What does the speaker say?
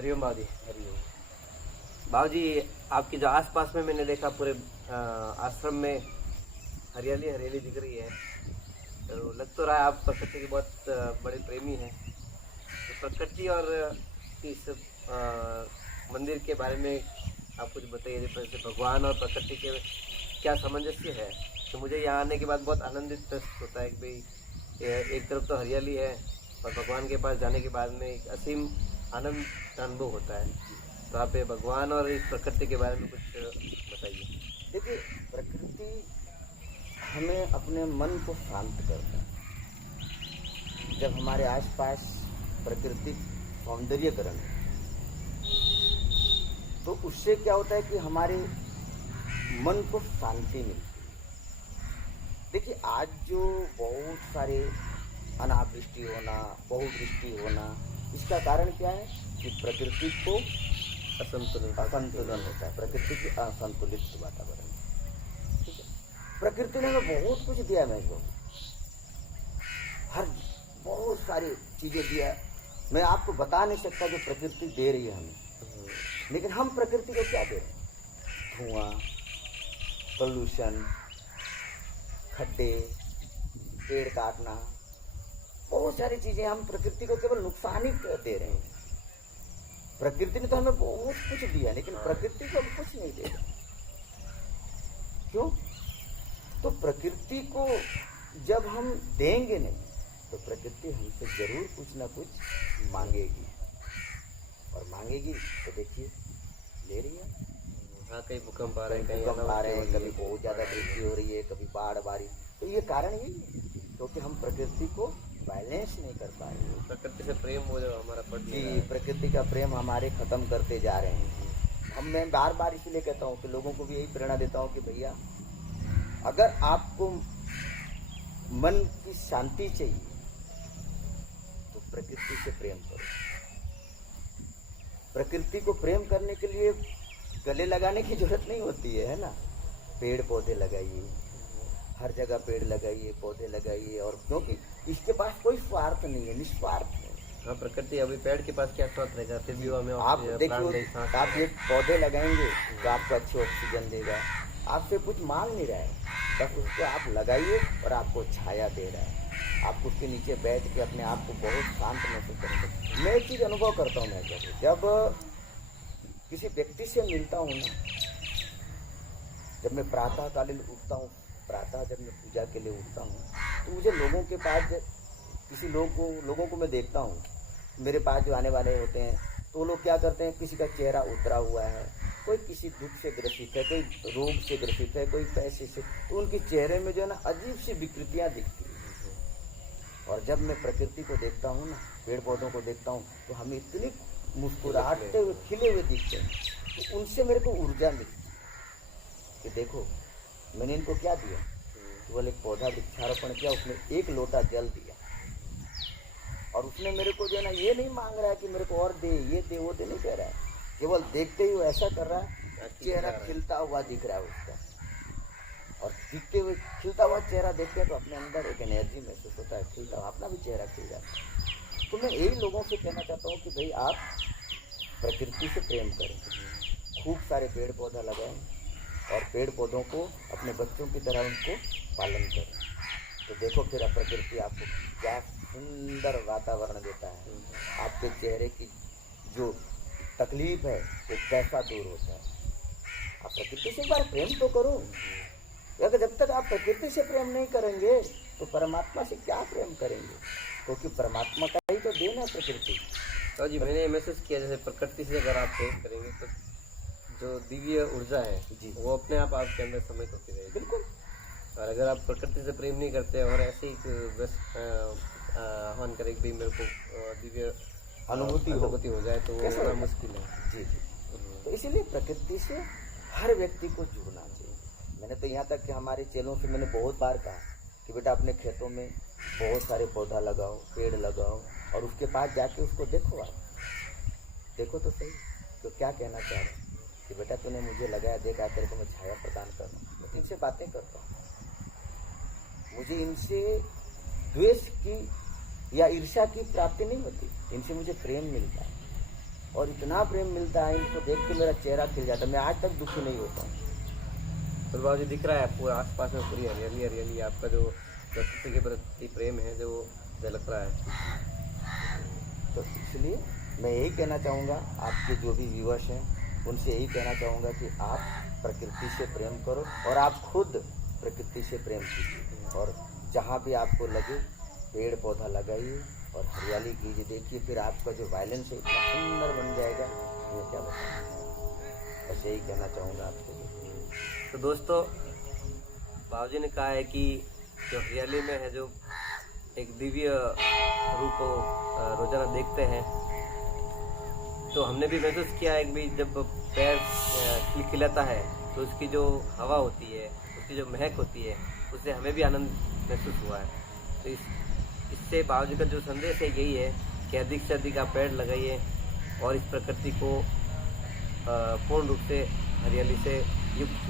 हरिओम बाबू जी। हरिओम। बाबू जी, आपके जो आसपास में मैंने देखा पूरे आश्रम में हरियाली हरियाली दिख रही है, तो लग तो रहा है आप प्रकृति के बहुत बड़े प्रेमी हैं। तो प्रकृति और इस मंदिर के बारे में आप कुछ बताइए। जैसे भगवान और प्रकृति के क्या सामंजस्य है। तो मुझे यहाँ आने के बाद बहुत आनंदित महसूस होता है कि भाई एक तरफ तो हरियाली है और भगवान के पास जाने के बाद में एक असीम आनंद का अनुभव होता है। तो आप ये भगवान और इस प्रकृति के बारे में कुछ बताइए। देखिए, प्रकृति हमें अपने मन को शांत करता है। जब हमारे आसपास प्राकृतिक सौंदर्यकरण है, तो उससे क्या होता है कि हमारे मन को शांति मिलती है। देखिए, आज जो बहुत सारे अनावृष्टि होना, बहुवृष्टि होना, इसका कारण क्या है कि प्रकृति को असंतुलन होता है। प्रकृति की असंतुलित वातावरण, ठीक है। प्रकृति ने हमें बहुत कुछ दिया, मैं को हर बहुत सारी चीजें दिया। मैं आपको बता नहीं सकता जो प्रकृति दे रही है हमें, लेकिन हम प्रकृति को क्या दे रहे हैं? धुआं, पोल्यूशन, खड्डे, पेड़ काटना, बहुत सारी चीजें हम प्रकृति को केवल नुकसान ही दे रहे हैं। प्रकृति ने तो हमें बहुत कुछ दिया, लेकिन प्रकृति को हम कुछ नहीं दे रहे। क्यों? तो प्रकृति को जब हम देंगे नहीं, तो प्रकृति हमसे जरूर कुछ ना कुछ मांगेगी, और मांगेगी तो देखिए ले रही है। हाँ, कहीं भूकंप आ रहे हैं, कहीं भूकंप आ रहे हैं, कभी बहुत ज्यादा वृष्टि हो रही है, कभी बाढ़ बारिश। तो ये कारण यही है, क्योंकि हम प्रकृति को बैलेंस नहीं कर पा रहे हैं। प्रकृति से प्रेम हो जो हमारा बढ़ जी, प्रकृति का प्रेम हमारे खत्म करते जा रहे हैं। मैं बार बार इसीलिए कहता हूँ कि लोगों को भी यही प्रेरणा देता हूँ कि भैया, अगर आपको मन की शांति चाहिए तो प्रकृति से प्रेम करो। प्रकृति को प्रेम करने के लिए गले लगाने की जरूरत नहीं होती है ना। पेड़ पौधे लगाइए, हर जगह पेड़ लगाइए, पौधे लगाइए, और क्योंकि इसके पास कोई स्वार्थ नहीं है, निस्वार्थ है। हाँ, प्रकृति अभी पेड़ के पास क्या स्वार्थ रहेगा, फिर भी हमें आप देखिए, आप ये पौधे लगाएंगे तो आपको अच्छी ऑक्सीजन देगा, आपसे कुछ मांग नहीं रहा है, बस उसको आप लगाइए और आपको छाया दे रहा है। आप उसके नीचे बैठ के अपने आप को बहुत शांत महसूस करेंगे। मैं एक चीज़ अनुभव करता हूँ, मैं जब किसी व्यक्ति से मिलता हूँ ना, जब मैं प्रातःकालीन उठता हूँ, प्रातः जब मैं पूजा के लिए उठता हूँ, तो मुझे लोगों के पास किसी लोगों को मैं देखता हूँ, मेरे पास जो आने वाले होते हैं, तो वो लोग क्या करते हैं, किसी का चेहरा उतरा हुआ है, कोई किसी दुख से ग्रसित है, कोई रोग से ग्रसित है, कोई पैसे से, तो उनके चेहरे में जो है ना अजीब सी विकृतियाँ दिखती हैं। और जब मैं प्रकृति को देखता हूँ ना, पेड़ पौधों को देखता हूँ, तो हमें इतनी मुस्कुराते हुए, खिले हुए दिखते हैं। तो उनसे मेरे को ऊर्जा मिलती है कि देखो मैंने इनको क्या दिया। केवल एक पौधा वृक्षारोपण किया, उसमें 1 लोटा जल दिया, और उसने मेरे को जो है ना ये नहीं मांग रहा है कि मेरे को और दे, ये दे, वो दे, नहीं कह रहा है। केवल देखते ही वो ऐसा कर रहा है, चेहरा खिलता हुआ दिख रहा है उसका, और दिखते हुए खिलता हुआ चेहरा देखते हैं तो अपने अंदर एक एनर्जी महसूस होता है, खिलता हुआ अपना भी चेहरा खिल जाता है। तो मैं यही लोगों से कहना चाहता हूँ कि भाई आप प्रकृति से प्रेम करें, खूब सारे पेड़ पौधा लगाएं, और पेड़ पौधों को अपने बच्चों की तरह उनको पालन करें। तो देखो फिर प्रकृति आपको क्या सुंदर वातावरण देता है, आपके चेहरे की जो तकलीफ है वो कैसा दूर होता है। आप प्रकृति से एक बार प्रेम तो करो। अगर जब तक आप प्रकृति से प्रेम नहीं करेंगे तो परमात्मा से क्या प्रेम करेंगे, क्योंकि परमात्मा का ही तो देन है प्रकृति। तो जी, मैंने महसूस किया जैसे प्रकृति से अगर आप प्रेम करेंगे तो जो दिव्य ऊर्जा है जी, वो अपने आप आपके अंदर समाहित होती रहेगी। बिल्कुल। और अगर आप प्रकृति से प्रेम नहीं करते और ऐसे ही आह्वान करें कि मेरे को दिव्य अनुभूति हो जाए, तो वो बड़ा मुश्किल है। जी जी। तो इसीलिए प्रकृति से हर व्यक्ति को जुड़ना चाहिए। मैंने तो यहाँ तक कि हमारे चेलों से मैंने बहुत बार कहा कि बेटा अपने खेतों में बहुत सारे पौधा लगाओ, पेड़ लगाओ, और उसके पास जाके उसको देखो, आप देखो तो सही तो क्या कहना चाह रहे हैं कि बेटा तूने मुझे लगाया, देखा तेरे को मैं छाया प्रदान कर रहा हूँ। मैं इनसे बातें करता हूँ, मुझे इनसे द्वेष की या ईर्ष्या की प्राप्ति नहीं होती, इनसे मुझे प्रेम मिलता है। और इतना प्रेम मिलता है, इनको देख के मेरा चेहरा खिल जाता है, मैं आज तक दुखी नहीं होता हूँ। तो बाबू जी दिख रहा है आपको आसपास में पूरी हरियाली हरियाली, आपका जो प्रकृति के प्रति प्रेम है जो झलक रहा है। तो इसलिए मैं यही कहना चाहूँगा, आपके जो भी व्यूअर्स हैं उनसे यही कहना चाहूँगा कि आप प्रकृति से प्रेम करो और आप खुद प्रकृति से प्रेम कीजिए, और जहाँ भी आपको लगे पेड़ पौधा लगाइए और हरियाली कीजिए। देखिए फिर आपका जो बैलेंस है इतना सुंदर बन जाएगा, ये क्या बताऊँ। बस यही कहना चाहूँगा आपसे। तो दोस्तों, बाबूजी ने कहा है कि जो हरियाली में है, जो एक दिव्य रूप को रोजाना देखते हैं, तो हमने भी महसूस किया है कि भाई जब पेड़ खिलखिलाता है तो उसकी जो हवा होती है, उसकी जो महक होती है, उससे हमें भी आनंद महसूस हुआ है। तो इससे बाबूजी का जो संदेश है यही है कि अधिक से अधिक आप पेड़ लगाइए और इस प्रकृति को पूर्ण रूप से हरियाली से युक्त